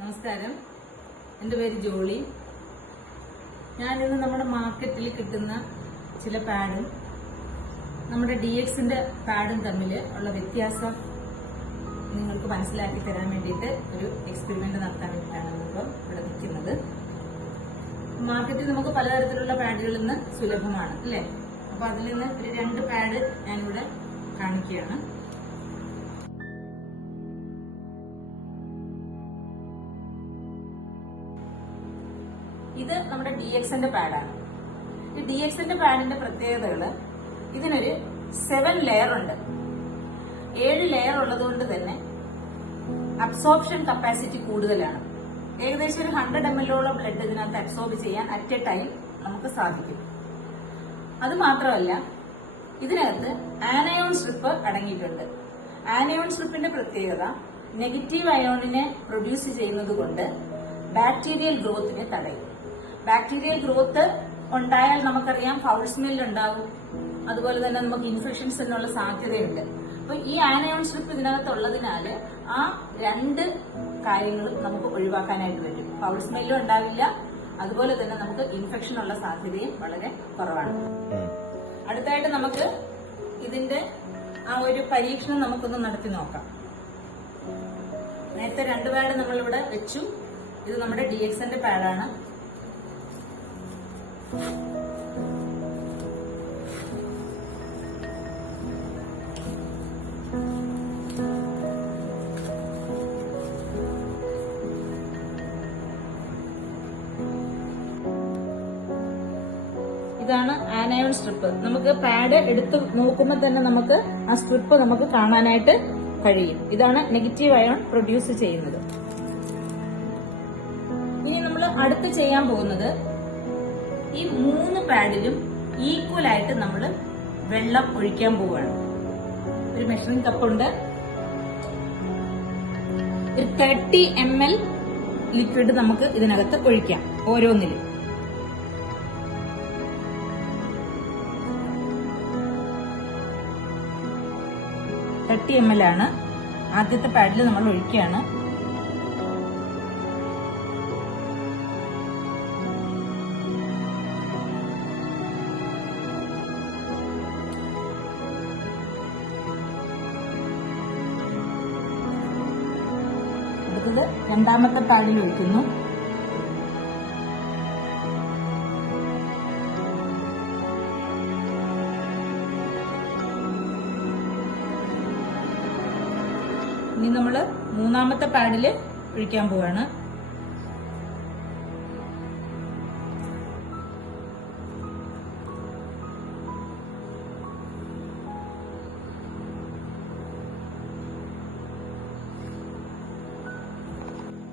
നമസ്കാരം, എൻ്റെ പേര് ജോളി. ഞാനിന്ന് നമ്മുടെ മാർക്കറ്റിൽ കിട്ടുന്ന ചില പാഡും നമ്മുടെ DXന്റെ പാഡും തമ്മിൽ ഉള്ള വ്യത്യാസം നിങ്ങൾക്ക് മനസ്സിലാക്കി തരാൻ വേണ്ടിയിട്ട് ഒരു എക്സ്പെരിമെന്റ് നടത്താൻ വേണ്ടിയിട്ടാണ് നമ്മളിപ്പോൾ ഇവിടെ നിൽക്കുന്നത്. മാർക്കറ്റിൽ നമുക്ക് പലതരത്തിലുള്ള പാഡുകളിൽ നിന്ന് സുലഭമാണ് അല്ലേ? അപ്പൊ അതിൽ നിന്ന് ഒരു 2 പാഡ് ഞാനിവിടെ കാണിക്കുകയാണ്. ഇത് നമ്മുടെ DXന്റെ പാഡാണ്. ഈ DXന്റെ പാഡിന്റെ പ്രത്യേകതകള്, ഇതിനൊരു 7 ലെയർ ഉണ്ട്. 7 ലെയർ ഉള്ളതുകൊണ്ട് തന്നെ അബ്സോർപ്ഷൻ കപ്പാസിറ്റി കൂടുതലാണ്. ഏകദേശം ഒരു 100 ml ബ്ലഡ് ഇതിനകത്ത് അബ്സോർബ് ചെയ്യാൻ അറ്റ് എ ടൈം നമുക്ക് സാധിക്കും. അത് മാത്രമല്ല, ഇതിനകത്ത് ആനയോൺ സ്ട്രിപ്പ് അടങ്ങിയിട്ടുണ്ട്. ആനയോൺ സ്ട്രിപ്പിന്റെ പ്രത്യേകത നെഗറ്റീവ് അയോണിനെ പ്രൊഡ്യൂസ് ചെയ്യുന്നത് കൊണ്ട് ബാക്ടീരിയൽ ഗ്രോത്തിനെ തടയും. ബാക്ടീരിയൽ ഗ്രോത്ത് ഉണ്ടായാൽ നമുക്കറിയാം ഫൗൾ സ്മെൽ ഉണ്ടാവും, അതുപോലെ തന്നെ നമുക്ക് ഇൻഫെക്ഷൻസിനുള്ള സാധ്യതയുണ്ട്. അപ്പൊ ഈ ആനയോൺ സ്ട്രിപ്പ് ഇതിനകത്ത് ഉള്ളതിനാല് ആ 2 കാര്യങ്ങളും നമുക്ക് ഒഴിവാക്കാനായിട്ട് പറ്റും. ഫൗൾ സ്മെല്ലും ഉണ്ടാവില്ല, അതുപോലെ തന്നെ നമുക്ക് ഇൻഫെക്ഷൻ ഉള്ള സാധ്യതയും വളരെ കുറവാണ്. അടുത്തായിട്ട് നമുക്ക് ഇതിന്റെ ആ ഒരു പരീക്ഷണം നമുക്കൊന്ന് നടത്തി നോക്കാം. നേരത്തെ 2 പാഡ് നമ്മളിവിടെ വെച്ചു. ഇത് നമ്മുടെ DXന്റെ പാഡാണ്. ഇതാണ് ആനയോൺ സ്ട്രിപ്പ്. നമുക്ക് പാഡ് എടുത്ത് നോക്കുമ്പോൾ തന്നെ നമുക്ക് ആ സ്ട്രിപ്പ് നമുക്ക് കാണാനായിട്ട് കഴിയും. ഇതാണ് നെഗറ്റീവ് അയോൺ പ്രൊഡ്യൂസ് ചെയ്യുന്നത്. ഇനി നമ്മൾ അടുത്ത് ചെയ്യാൻ പോകുന്നത്, ഈ 3 പാഡിലും ഈക്വൽ ആയിട്ട് നമ്മൾ വെള്ളം ഒഴിക്കാൻ പോവുകയാണ്. ഒരു മെഷറിംഗ് കപ്പുണ്ട്. ഒരു 30 ml ലിക്വിഡ് നമുക്ക് ഇതിനകത്ത് ഒഴിക്കാം ഓരോന്നിലും. ml ആണ് ആദ്യത്തെ പാഡിൽ നമ്മൾ ഒഴിക്കുകയാണ്. അടുത്തത് 2ാമത്തെ പാഡിൽ ഒഴിക്കുന്നു. ഇനി നമ്മള് 3ാമത്തെ പാഡില് ഒഴിക്കാൻ പോവാണ്.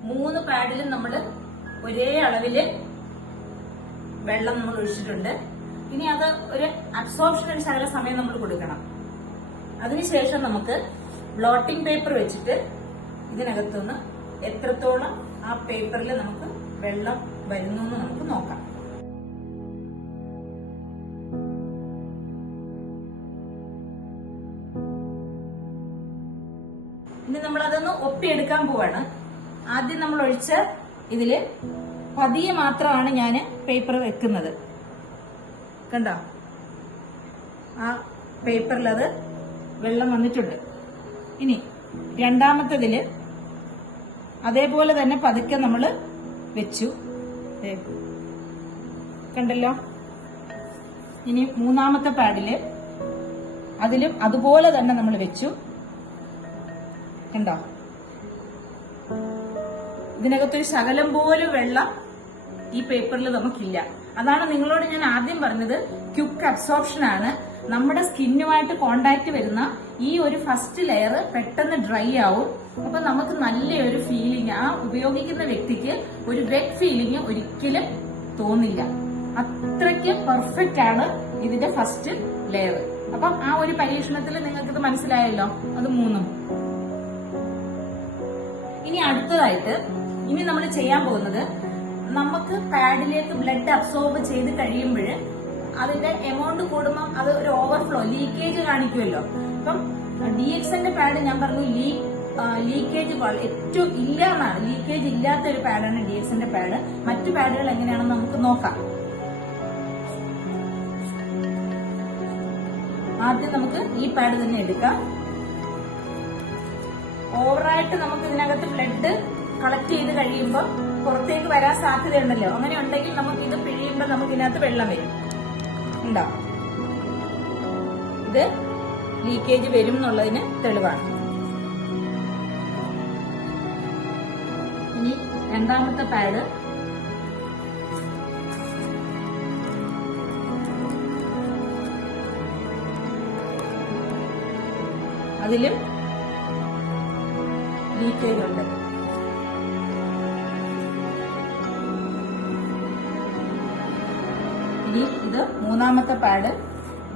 മൂന്ന് പാഡിലും നമ്മള് ഒരേ അളവില് വെള്ളം നമ്മൾ ഒഴിച്ചിട്ടുണ്ട്. ഇനി അത് ഒരു അബ്സോർപ്ഷൻ ഒരു ശകല സമയം നമ്മൾ കൊടുക്കണം. അതിനുശേഷം നമുക്ക് ബ്ലോട്ടിംഗ് പേപ്പർ വെച്ചിട്ട് ഇതിനകത്തുനിന്ന് എത്രത്തോളം ആ പേപ്പറിൽ നമുക്ക് വെള്ളം വരുന്നു എന്ന് നമുക്ക് നോക്കാം. ഇനി നമ്മളതൊന്ന് ഒപ്പിയെടുക്കാൻ പോവാണ്. ആദ്യം നമ്മൾ ഒഴിച്ച ഇതില് പതിയെ മാത്രമാണ് ഞാൻ പേപ്പർ വെക്കുന്നത്. കണ്ടോ, ആ പേപ്പറിൽ അത് വെള്ളം വന്നിട്ടുണ്ട്. ഇനി 2ാമത്തേതില് അതേപോലെ തന്നെ പതുക്കെ നമ്മൾ വെച്ചു. കണ്ടല്ലോ. ഇനി 3ാമത്തെ പാഡില് അതിലും അതുപോലെ തന്നെ നമ്മൾ വെച്ചു. കണ്ടോ, ഇതിനകത്തൊരു ശകലം പോലും വെള്ളം ഈ പേപ്പറിൽ നമുക്കില്ല. അതാണ് നിങ്ങളോട് ഞാൻ ആദ്യം പറഞ്ഞത്, ക്വിക്ക് അബ്സോർപ്ഷൻ ആണ്. നമ്മുടെ സ്കിന്നുമായിട്ട് കോണ്ടാക്ട് വരുന്ന ഈ ഒരു ഫസ്റ്റ് ലെയർ പെട്ടെന്ന് ഡ്രൈ ആവും. അപ്പൊ നമുക്ക് നല്ലൊരു ഫീലിംഗ്, ആ ഉപയോഗിക്കുന്ന വ്യക്തിക്ക് ഒരു വെറ്റ് ഫീലിംഗ് ഒരിക്കലും തോന്നില്ല. അത്രയ്ക്ക് പെർഫെക്റ്റ് ആണ് ഇതിന്റെ ഫസ്റ്റ് ലെയർ. അപ്പം ആ ഒരു പരീക്ഷണത്തിൽ നിങ്ങൾക്കിത് മനസ്സിലായല്ലോ. അത് 3. ഇനി അടുത്തതായിട്ട് ഇനി നമ്മൾ ചെയ്യാൻ പോകുന്നത്, നമുക്ക് പാഡിലേക്ക് ബ്ലഡ് അബ്സോർബ് ചെയ്ത് കഴിയുമ്പോൾ അതിന്റെ എമൗണ്ട് കൂടുമ്പോൾ അത് ഒരു ഓവർഫ്ലോ, ലീക്കേജ് കാണിക്കുമല്ലോ. അപ്പം DXന്റെ പാഡ് ഞാൻ പറഞ്ഞു ലീക്കേജ് ഏറ്റവും ഇല്ല എന്നാണ്. ലീക്കേജ് ഇല്ലാത്ത ഒരു പാഡാണ് DXന്റെ പാഡ്. മറ്റു പാഡുകൾ എങ്ങനെയാണെന്ന് നമുക്ക് നോക്കാം. ആദ്യം നമുക്ക് ഈ പാഡ് തന്നെ എടുക്കാം. ഓവറായിട്ട് നമുക്ക് ഇതിനകത്ത് ബ്ലഡ് കളക്ട് ചെയ്ത് കഴിയുമ്പോൾ പുറത്തേക്ക് വരാൻ സാധ്യതയുണ്ടല്ലോ. അങ്ങനെ ഉണ്ടെങ്കിൽ നമുക്ക് ഇത് പിഴിയുമ്പോൾ നമുക്ക് ഇതിനകത്ത് വെള്ളം വരും. ഉണ്ടാവും. ഇത് ലീക്കേജ് വരും എന്നുള്ളതിന് തെളിവാണ്. ഇനി രണ്ടാമത്തെ പാഡ് അതിലും ലീക്കേജ് ഉണ്ട്. ഇനി ഇത് മൂന്നാമത്തെ പാഡ്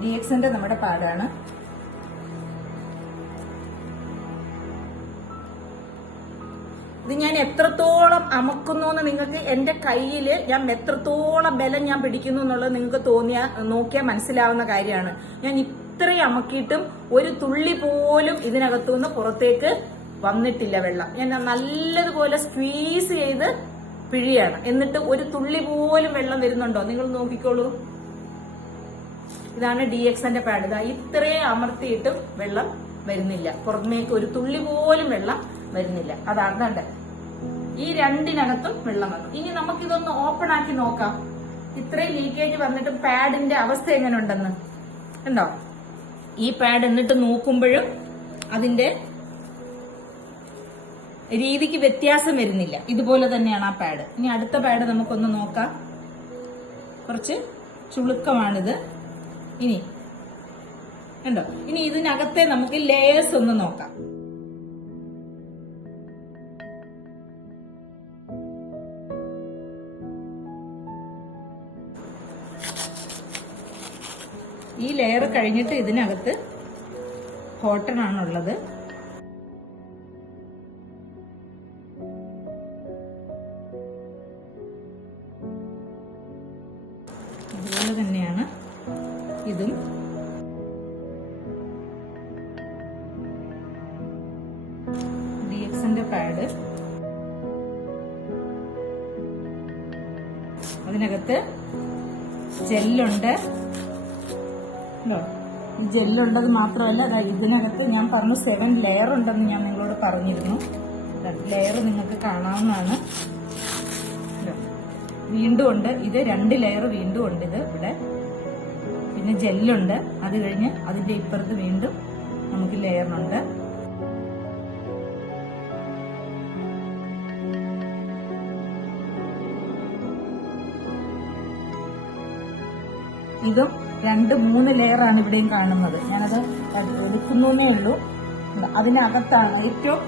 DXന്റെ നമ്മുടെ പാഡാണ്. ഇത് ഞാൻ എത്രത്തോളം അമക്കുന്നു എന്ന് നിങ്ങൾക്ക് എന്റെ കയ്യില് ഞാൻ എത്രത്തോളം ബലം ഞാൻ പിടിക്കുന്നു എന്നുള്ളത് നിങ്ങൾക്ക് നോക്കിയാൽ മനസ്സിലാവുന്ന കാര്യമാണ്. ഞാൻ ഇത്രയും അമക്കിയിട്ടും ഒരു തുള്ളി പോലും ഇതിനകത്തുനിന്ന് പുറത്തേക്ക് വന്നിട്ടില്ല വെള്ളം. ഞാൻ നല്ലതുപോലെ സ്ക്വീസ് ചെയ്ത് പിഴിയാണ്. എന്നിട്ട് ഒരു തുള്ളി പോലും വെള്ളം വരുന്നുണ്ടോ നിങ്ങൾ നോക്കിക്കോളൂ. ഇതാണ് DXന്റെ പാഡ്. ഇതാ ഇത്രയും അമർത്തിയിട്ടും വെള്ളം വരുന്നില്ല. പുറമേക്ക് ഒരു തുള്ളി പോലും വെള്ളം വരുന്നില്ല. അതാണ് ഈ രണ്ടിനകത്തും വെള്ളം വന്നു. ഇനി നമുക്കിതൊന്ന് ഓപ്പൺ ആക്കി നോക്കാം. ഇത്രയും ലീക്കേജ് വന്നിട്ട് പാഡിന്റെ അവസ്ഥ എങ്ങനെ ഉണ്ടെന്ന് ഉണ്ടോ. ഈ പാഡ് എന്നിട്ട് നോക്കുമ്പോഴും അതിന്റെ രീതിക്ക് വ്യത്യാസം വരുന്നില്ല. ഇതുപോലെ തന്നെയാണ് ആ പാഡ്. ഇനി അടുത്ത പാഡ് നമുക്കൊന്ന് നോക്കാം. കുറച്ച് ചുളുക്കമാണിത്. ഇനി ഉണ്ടോ. ഇനി ഇതിനകത്തെ നമുക്ക് ലെയേഴ്സ് ഒന്ന് നോക്കാം. ഈ ലെയർ കഴിഞ്ഞിട്ട് ഇതിനകത്ത് കോട്ടൺ ആണുള്ളത്. അതുപോലെ തന്നെയാണ് ഇതും. DXന്റെ പാഡ് അതിനകത്ത് ജെല്ലുണ്ട്. ജെല്ലുണ്ടത് മാത്രമല്ല, ഇതിനകത്ത് ഞാൻ പറഞ്ഞു 7 ലെയർ ഉണ്ടെന്ന് ഞാൻ നിങ്ങളോട് പറഞ്ഞിരുന്നു. ലെയർ നിങ്ങൾക്ക് കാണാവുന്നതാണ്. വീണ്ടും ഉണ്ട്. ഇത് 2 ലെയർ വീണ്ടും ഉണ്ട്. ഇത് ഇവിടെ പിന്നെ ജെല്ലുണ്ട്. അത് കഴിഞ്ഞ് അതിന്റെ ഇപ്പുറത്ത് വീണ്ടും നമുക്ക് ലെയറുണ്ട്. ഇതും 2-3 ലെയറാണ് ഇവിടെയും കാണുന്നത്. ഞാനത് എടുക്കുന്നേ ഉള്ളൂ. അതിനകത്താണ് ഏറ്റവും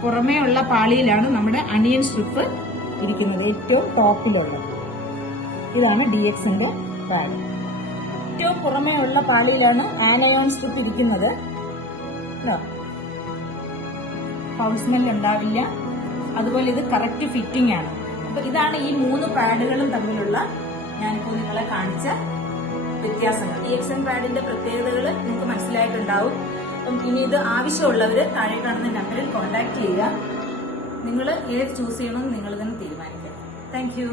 പുറമേ ഉള്ള പാളിയിലാണ് നമ്മുടെ അണിയൻ സ്ട്രിപ്പ് ഇരിക്കുന്നത്, ഏറ്റവും ടോപ്പിലുള്ളത്. ഇതാണ് DXന്റെ പാഡ്. ഏറ്റവും പുറമേ ഉള്ള പാളിയിലാണ് ആനയോൺ സ്ട്രിപ്പ് ഇരിക്കുന്നത്. ഫൗൾ സ്മെൽ ഉണ്ടാവില്ല. അതുപോലെ ഇത് കറക്റ്റ് ഫിറ്റിംഗ് ആണ്. അപ്പൊ ഇതാണ് ഈ 3 പാഡുകളും തമ്മിലുള്ള ഞാനിപ്പോ നിങ്ങളെ കാണിച്ച വ്യത്യാസങ്ങൾ. DXN പാഡിന്റെ പ്രത്യേകതകൾ നിങ്ങൾക്ക് മനസ്സിലായിട്ടുണ്ടാവും. അപ്പം ഇനി ഇത് ആവശ്യമുള്ളവര് താഴെ കാണുന്ന നമ്പറിൽ കോൺടാക്ട് ചെയ്യുക. നിങ്ങൾ ഏത് ചൂസ് ചെയ്യണമെന്ന് നിങ്ങൾ തന്നെ തീരുമാനിക്കുക. Thank you.